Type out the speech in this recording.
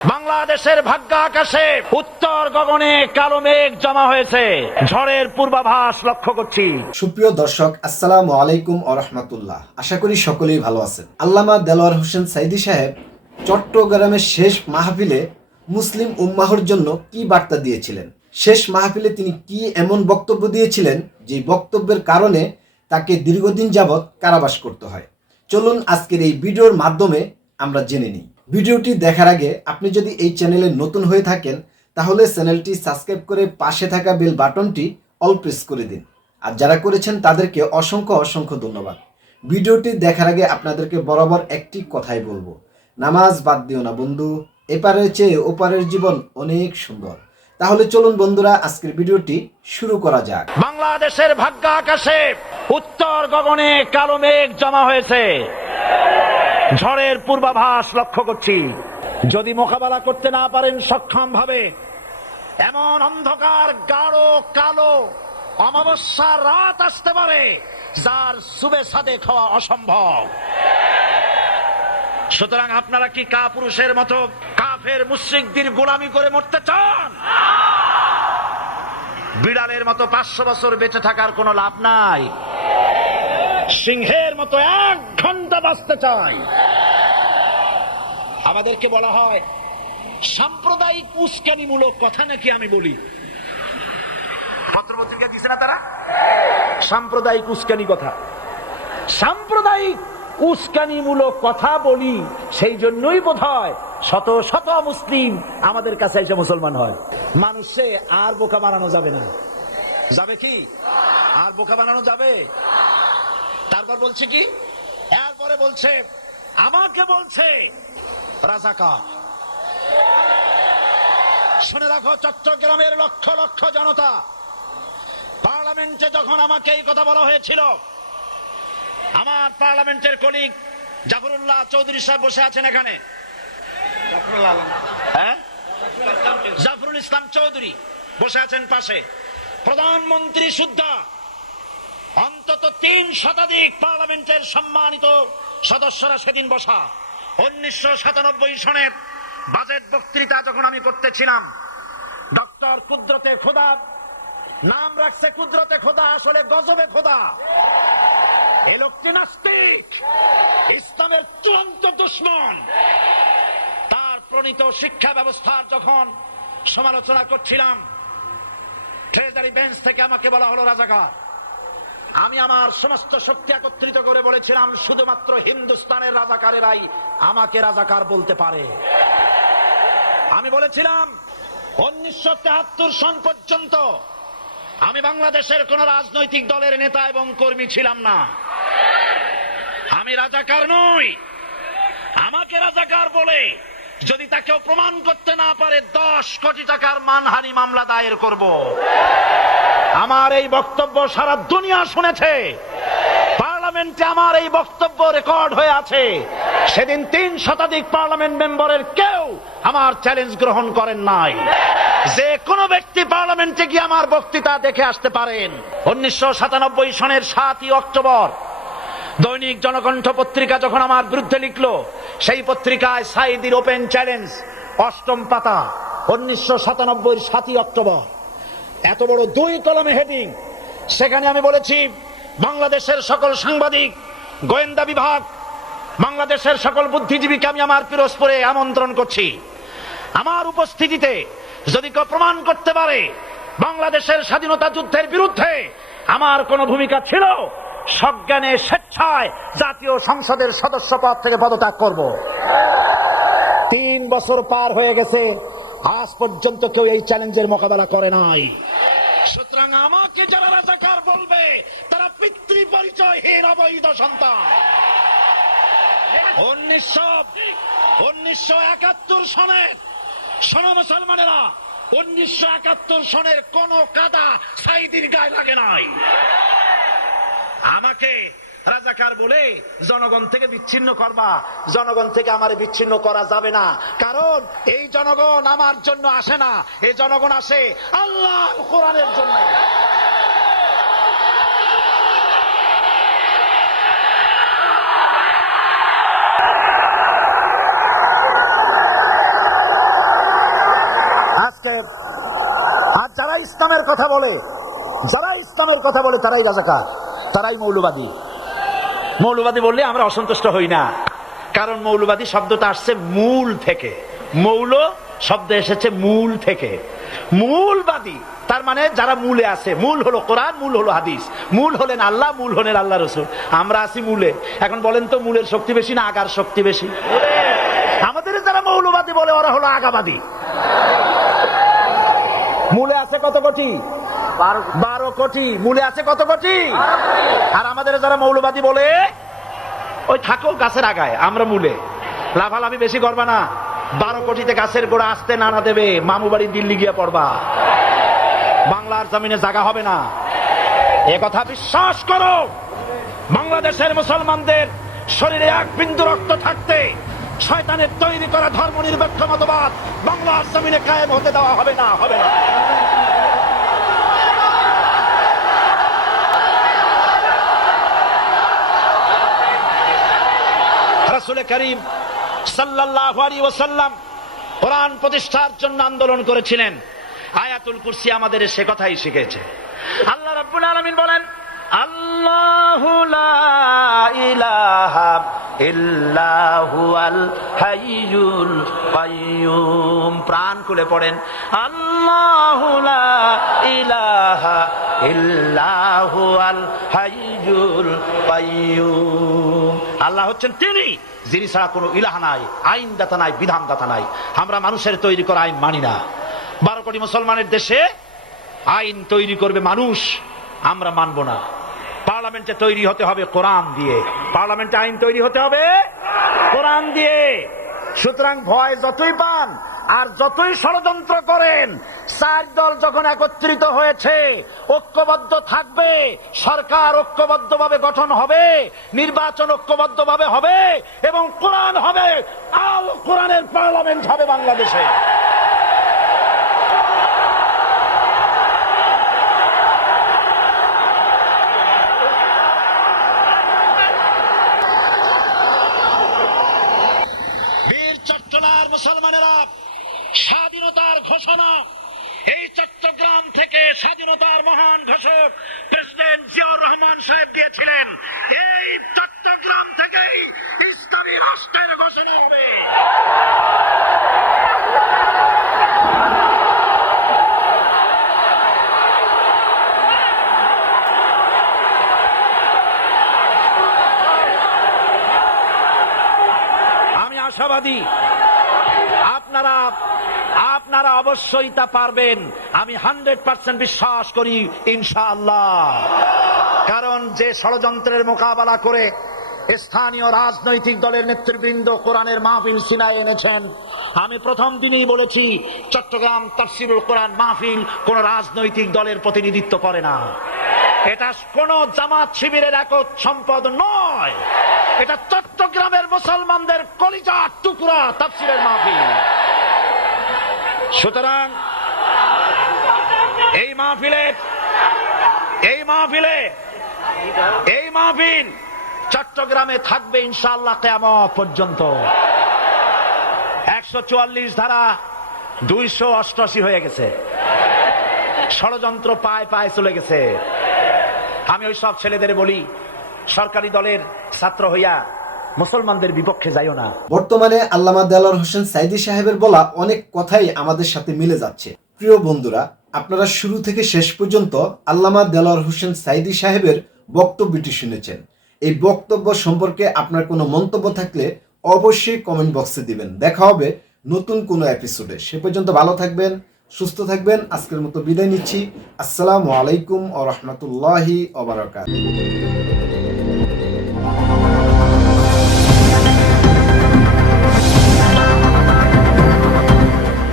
বাংলাদেশের ভাগ্য আকাশে উত্তর গগনে কালো মেঘ জমা হয়েছে, ঝড়ের পূর্বাভাস লক্ষ্য করছি। সুপ্রিয় দর্শক, আসসালামু আলাইকুম ওয়া রাহমাতুল্লাহ। আশা করি সকলেই ভালো আছেন। আল্লামা দেলোয়ার হোসেন সাইদী সাহেব চট্টগ্রামের শেষ মাহফিলে মুসলিম উম্মাহর জন্য কি বার্তা দিয়েছিলেন? শেষ মাহফিলে তিনি কি এমন বক্তব্য দিয়েছিলেন যে বক্তব্যের কারণে তাকে দীর্ঘদিন যাবৎ কারাবাস করতে হয়? চলুন আজকের এই ভিডিওর মাধ্যমে আমরা জেনে নিই। ভিডিওটি দেখার আগে আপনি যদি এই চ্যানেলে নতুন হয়ে থাকেন তাহলে চ্যানেলটি সাবস্ক্রাইব করে পাশে থাকা বেল বাটনটি অল প্রেস করে দিন। আর যারা করেছেন তাদেরকে অসংখ্য অসংখ্য ধন্যবাদ। ভিডিওটি দেখার আগে আপনাদেরকে বরাবর একটি কথাই বলবো, নামাজ বাদ দিও না বন্ধু, এপারের চেয়ে ওপারের জীবন অনেক সুন্দর। তাহলে চলুন বন্ধুরা, আজকের ভিডিওটি শুরু করা যাক। বাংলাদেশের ভাগ্য আকাশে উত্তর গগনে কালো মেঘ জমা হয়েছে, ঝড়ের পূর্বাভাস লক্ষ্য করছি। যদি মোকাবেলা করতে না পারেন সক্ষম ভাবে, এমন অন্ধকার গাঢ় কালো অমাবস্যার রাত আসতে পারে যার সুবে সাদে খাওয়া অসম্ভব। সুতরাং আপনারা কি কাপুরুষের মতো কাফের মুশরিকদের গোলামি করে মরতে চান? বিড়ালের মতো 500 বছর বেঁচে থাকার কোনো লাভ নাই। সিংহের মতো 1 ঘন্টা বাঁচতে চাই। আমাদেরকে বলা হয় সাম্প্রদায়িক উস্কানিমূলক কথা নাকি আমি বলি। পত্রপত্রিকা দিছে না তারা সাম্প্রদায়িক উস্কানি কথা, সাম্প্রদায়িক উস্কানিমূলক কথা বলি। সেই জন্যই বোধহয় শত শত মুসলিম আমাদের কাছে এসে মুসলমান হয়। মানুষে আর বোকা বানানো যাবে না। যাবে কি? আর বোকা বানানো যাবে? তারপর বলছে কি? এরপরে বলছে, আমাকে বলছে রাজাকার। শুনে রাখো চট্টগ্রামের লক্ষ লক্ষ জনতা, পার্লামেন্টে যখন আমাকে এই কথা বলা হয়েছিল, আমার পার্লামেন্টের কলিগ জাফরুল্লাহ চৌধুরী সাহেব বসে আছেন এখানে, জাফরুল ইসলাম চৌধুরী বসে আছেন পাশে, প্রধানমন্ত্রী সুদ্ধা, অন্তত 3 শতাধিক পার্লামেন্টের সম্মানিত সদস্যরা সেদিন বসা। 1997 সনের বাজেট বক্তৃতা যখন আমি করতেছিলাম, ডক্টর কুদরতে খোদা, নাম রাখছে কুদরতে খোদা, আসলে গজবে খোদা। এই লোকটি নাস্তিক, ইসলামের চূড়ান্ত দুশমন। তার প্রণীত শিক্ষা ব্যবস্থার যখন সমালোচনা করছিলাম, ট্রেজারি বেঞ্চ থেকে আমাকে বলা হলো রাজাকার। আমি আমার সমস্ত শক্তি একত্রিত করে বলেছিলাম, শুধুমাত্র হিন্দুস্তানের রাজাকারেরাই আমাকে রাজাকার বলতে পারে। আমি বলেছিলাম 1973 সন পর্যন্ত আমি বাংলাদেশের কোন রাজনৈতিক দলের নেতা এবং কর্মী ছিলাম না। আমি রাজাকার নই। আমাকে রাজাকার বলে যদি তাকেও প্রমাণ করতে না পারে 10 কোটি টাকার মানহানি মামলা দায়ের করব। আমার এই বক্তব্য সারা দুনিয়া শুনেছে। পার্লামেন্টে আমার এই বক্তব্য রেকর্ড হয়ে আছে। সেদিন 3 শতাধিক পার্লামেন্ট মেম্বারের কেউ আমার চ্যালেঞ্জ গ্রহণ করেন নাই। যে কোনো ব্যক্তি পার্লামেন্টে গিয়ে আমার বক্তৃতা দেখে আসতে পারেন। 1997 সনের 7ই অক্টোবর দৈনিক জনকণ্ঠ পত্রিকা যখন আমার বিরুদ্ধে লিখলো, সেই পত্রিকায় সাইদির ওপেন চ্যালেঞ্জ 8ম পাতা, 1997 7ই অক্টোবর, এত বড় 2 কলমে হেডিং। সেখানে আমি বলেছি, বাংলাদেশের সকল সাংবাদিক, গোয়েন্দা বিভাগ, বাংলাদেশের সকল বুদ্ধিজীবীকে আমি আমার পিরোজপুরে আমন্ত্রণ করছি। আমার উপস্থিতিতে যদি কেউ প্রমাণ করতে পারে বাংলাদেশের স্বাধীনতা যুদ্ধের বিরুদ্ধে আমার কোনো ভূমিকা ছিল, সজ্ঞানে স্বেচ্ছায় জাতীয় সংসদের সদস্য পদ থেকে পদত্যাগ করব। 3 বছর পার হয়ে গেছে, আজ পর্যন্ত কেউ এই চ্যালেঞ্জের মোকাবেলা করে নাই। সুতরাং আমাকে যারা রাজাকার বলবে তারা পিতৃ পরিচয়হীন অবৈধ সন্তান। 1971 সনের, শোনো মুসলমানেরা, 1971 সনের কোন কাদা সাইদির গায়ে লাগে নাই। আমাকে রাজাকার বলে জনগণ থেকে বিচ্ছিন্ন করবা, জনগণ থেকে আমারে বিচ্ছিন্ন করা যাবে না। কারণ এই জনগণ আমার জন্য আসে না, এই জনগণ আসে আল্লাহ কোরআনের জন্য। আজকে আর যারা ইসলামের কথা বলে, তারাই রাজাকার, তারাই মৌলবাদী। মৌলবাদী বললে আমরা অসন্তুষ্ট হই না, কারণ মৌলবাদী শব্দটা আসছে মূল থেকে। মৌল শব্দ এসেছে মূল থেকে। মূলবাদী তার মানে যারা মূলে আছে। মূল হলো কোরআন, মূল হলো হাদিস, মূল হলেন আল্লাহ, মূল হলেন আল্লাহ রসুল। আমরা আছি মূলে। এখন বলেন তো মূলের শক্তি বেশি না আগার শক্তি বেশি? আমাদের যারা মৌলবাদী বলে ওরা হলো আগাবাদী। মূলে আছে কত কোটি? 12 কোটি। মূলে আছে কত কোটি? আর আমাদের যারা মৌলবাদী বলে ওই থাকো গাছের আগায়, আমরা মূলে। লাফালাফি বেশি করবা না। 12 কোটিতে গাছের গোড়া আসতে নানা দেবে, মামু বাড়ি দিল্লি গিয়ে পড়বা, বাংলার জমিনে জায়গা হবে না। এ কথা বিশ্বাস করো। বাংলাদেশের মুসলমানদের শরীরে এক বিন্দু রক্ত থাকতে শয়তানের তৈরি করা ধর্ম নিরপেক্ষ মতবাদ বাংলার জমিনে কায়েম হতে দেওয়া হবে না, হবে না। রাসূল করিম সাল্লাল্লাহু আলাইহি ওয়াসাল্লাম কোরআন প্রতিষ্ঠার জন্য আন্দোলন করেছিলেন। আয়াতুল কুরসি আমাদের সে কথাই শিখেছে। আল্লাহ রাব্বুল আলামিন বলেন, আল্লাহু লা ইলাহা ইল্লা হুয়াল হাইয়ুল কাইয়্যুম। প্রাণ খুলে পড়েন, আল্লাহু লা ইলাহা ইল্লা হুয়াল হাইয়ুল কাইয়্যুম। আল্লাহ হচ্ছেন তিনি, যিনি ছাড়া কোনো ইলাহ নাই, আইনদাতা নাই, বিধানদাতা নাই। আমরা মানুষের তৈরি করা আইন মানি না। 12 কোটি মুসলমানের দেশে আইন তৈরি করবে মানুষ, আমরা মানব না। পার্লামেন্টে তৈরি হতে হবে কোরআন দিয়ে, পার্লামেন্টে আইন তৈরি হতে হবে কোরআন দিয়ে। সুতরাং ভয় যতই পান আর যতই ষড়যন্ত্র করেন, 4 দল যখন একত্রিত হয়েছে, ঐক্যবদ্ধ থাকবে, সরকার ঐক্যবদ্ধভাবে গঠন হবে, নির্বাচন ঐক্যবদ্ধভাবে হবে এবং কোরআন হবে, আল কোরআনের পার্লামেন্ট হবে বাংলাদেশে। মুসলমানেরা, স্বাধীনতার ঘোষণা এই চট্টগ্রাম থেকে স্বাধীনতার মহান ঘোষক প্রেসিডেন্ট জিয়াউর রহমান সাহেব দিয়েছিলেন। এই চট্টগ্রাম থেকেই ইসলামী রাষ্ট্রের ঘোষণা হবে। আমি আশাবাদী আপনারা অবশ্যই তা পারবেন। আমি 100% বিশ্বাস করি ইনশাআল্লাহ। কারণ যে ষড়যন্ত্রের মোকাবেলা করে স্থানীয় রাজনৈতিক দলের নেতৃবৃন্দ কোরআনের মাহফিল সিনায় এনেছেন, আমি প্রথম দিনই বলেছি চট্টগ্রাম তাফসীরুল কোরআন মাহফিল কোন রাজনৈতিক দলের প্রতিনিধিত্ব করে না। এটা কোন জামাত শিবিরের একক সম্পদ নয়, এটা চট্টগ্রামের মুসলমানদের কলিজার টুকরা তাফসীরের মাহফিল। সুতরাং এই মাহফিল চট্টগ্রামে থাকবে ইনশাআল্লাহ কিয়ামত পর্যন্ত। 144 ধারা 288 হয়ে গেছে, ষড়যন্ত্র পায় পায় চলে গেছে। আমি ওই সব ছেলেদের বলি, সরকারি দলের ছাত্র হইয়া মুসলমানদের বিপক্ষে যাইও না। বর্তমানে আল্লামা দেলোয়ার হোসেন সাঈদী সাহেবের বলা অনেক কথাই আমাদের সাথে মিলে যাচ্ছে। প্রিয় বন্ধুরা, আপনারা শুরু থেকে শেষ পর্যন্ত আল্লামা দেলোয়ার হোসেন সাঈদী সাহেবের বক্তব্যটি শুনেছেন। এই বক্তব্য সম্পর্কে আপনার কোনো মন্তব্য থাকলে অবশ্যই কমেন্ট বক্সে দিবেন। দেখা হবে নতুন কোনো এপিসোডে। সে পর্যন্ত ভালো থাকবেন, সুস্থ থাকবেন। আজকের মতো বিদায় নিচ্ছি। আসসালামু আলাইকুম ওয়া রাহমাতুল্লাহি ওয়া বারাকাতুহু।